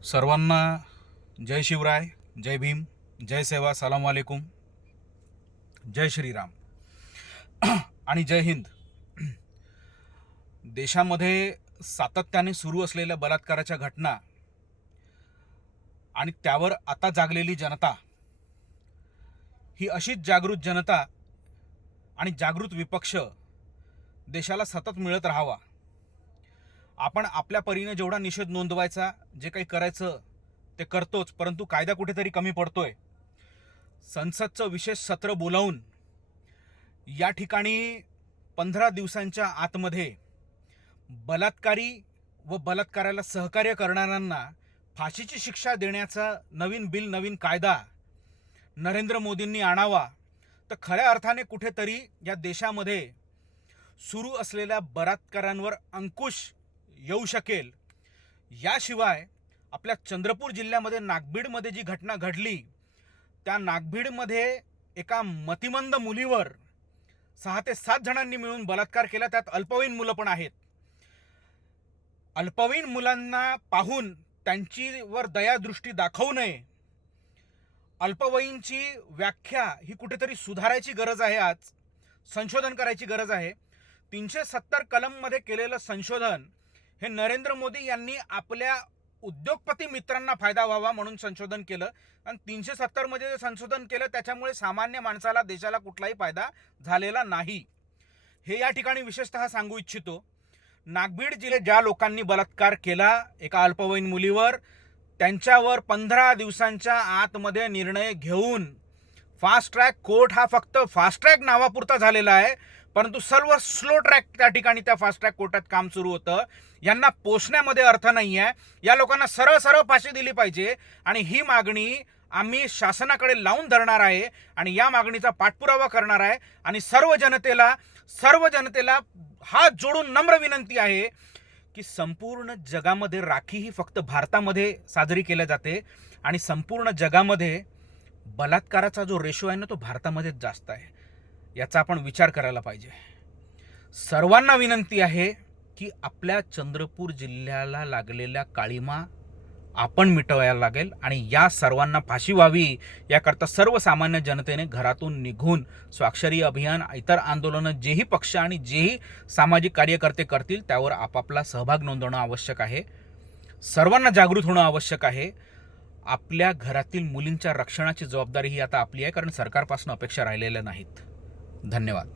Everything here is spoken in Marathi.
सर्वांना जय शिवराय, जय भीम, जय सेवा, सलाम वालेकुम, जय श्रीराम आणि जय हिंद. देशामध्ये सातत्याने सुरू असलेल्या बलात्काराच्या घटना आणि त्यावर आता जागलेली जनता, ही अशीच जागृत जनता आणि जागृत विपक्ष देशाला सतत मिळत राहावा. आपण आपल्या परीने जेवढा निषेध नोंदवायचा, जे काही करायचं ते करतोच, परंतु कायदा कुठेतरी कमी पडतोय. संसदचं विशेष सत्र बोलावून या ठिकाणी 15 दिवसांच्या आतमध्ये बलात्कारी व बलात्काराला सहकार्य करणाऱ्यांना फाशीची शिक्षा देण्याचा नवीन बिल, नवीन कायदा नरेंद्र मोदींनी आणावा, तर खऱ्या अर्थाने कुठेतरी या देशामध्ये सुरू असलेल्या बलात्कारांवर अंकुश येऊ शकेल. याशिवाय आपल्या चंद्रपूर जिल्ह्यामध्ये नागभीडमध्ये जी घटना घडली, त्या नागभीडमध्ये एका मतिमंद मुलीवर 6 ते 7 जणांनी मिळून बलात्कार केला. त्यात अल्पवयीन मुलं पण आहेत. अल्पवयीन मुलांना पाहून त्यांचीवर दयादृष्टी दाखवू नये. अल्पवयीनची व्याख्या ही कुठेतरी सुधारायची गरज आहे. आज संशोधन करायची गरज आहे. 370 कलममध्ये केलेलं संशोधन हे नरेंद्र मोदी यांनी आपल्या उद्योगपती मित्रांना फायदा व्हावा म्हणून संशोधन केलं, आणि 370 मध्ये जे संशोधन केलं त्याच्यामुळे सामान्य माणसाला, देशाला कुठलाही फायदा झालेला नाही. हे या ठिकाणी विशेषतः सांगू इच्छितो. नागभीड जिल्ह्यात ज्या लोकांनी बलात्कार केला एका अल्पवयीन मुलीवर, त्यांच्यावर 15 दिवसांच्या आतमध्ये निर्णय घेऊन, फास्ट ट्रॅक कोर्ट हा फक्त फास्ट ट्रॅक नावापुरता झालेला आहे, परंतु सर्व स्लो ट्रॅक त्या ठिकाणी त्या फास्ट ट्रॅक कोर्टात काम सुरू होतं. यांना पोषण्यामध्ये अर्थ नाही आहे. या लोकांना सरळ सरळ फाशी दिली पाहिजे, आणि ही मागणी आम्ही शासनाकडे लावून धरणार आहे आणि या मागणीचा पाठपुरावा करणार आहे. आणि सर्व जनतेला हात जोडून नम्र विनंती आहे की संपूर्ण जगामध्ये राखी ही फक्त भारतामध्ये साजरी केली जाते, आणि संपूर्ण जगामध्ये बलात्काराचा जो रेशो आहे ना, तो भारतामध्येच जास्त आहे. याचा आपण विचार करायला पाहिजे. सर्वांना विनंती आहे की आपल्या चंद्रपूर जिल्ह्याला लागलेल्या काळिमा आपण मिटवायला लागेल, आणि या सर्वांना फाशी व्हावी याकरता सर्वसामान्य जनतेने घरातून निघून स्वाक्षरी अभियान, इतर आंदोलनं जेही पक्ष आणि जेही सामाजिक कार्यकर्ते करतील त्यावर आपापला सहभाग नोंदवणं आवश्यक आहे. सर्वांना जागृत होणं आवश्यक आहे. आपल्या घरातील मुलींच्या रक्षणाची जबाबदारी ही आता आपली आहे, कारण सरकारपासून अपेक्षा राहिलेल्या नाहीत. धन्यवाद.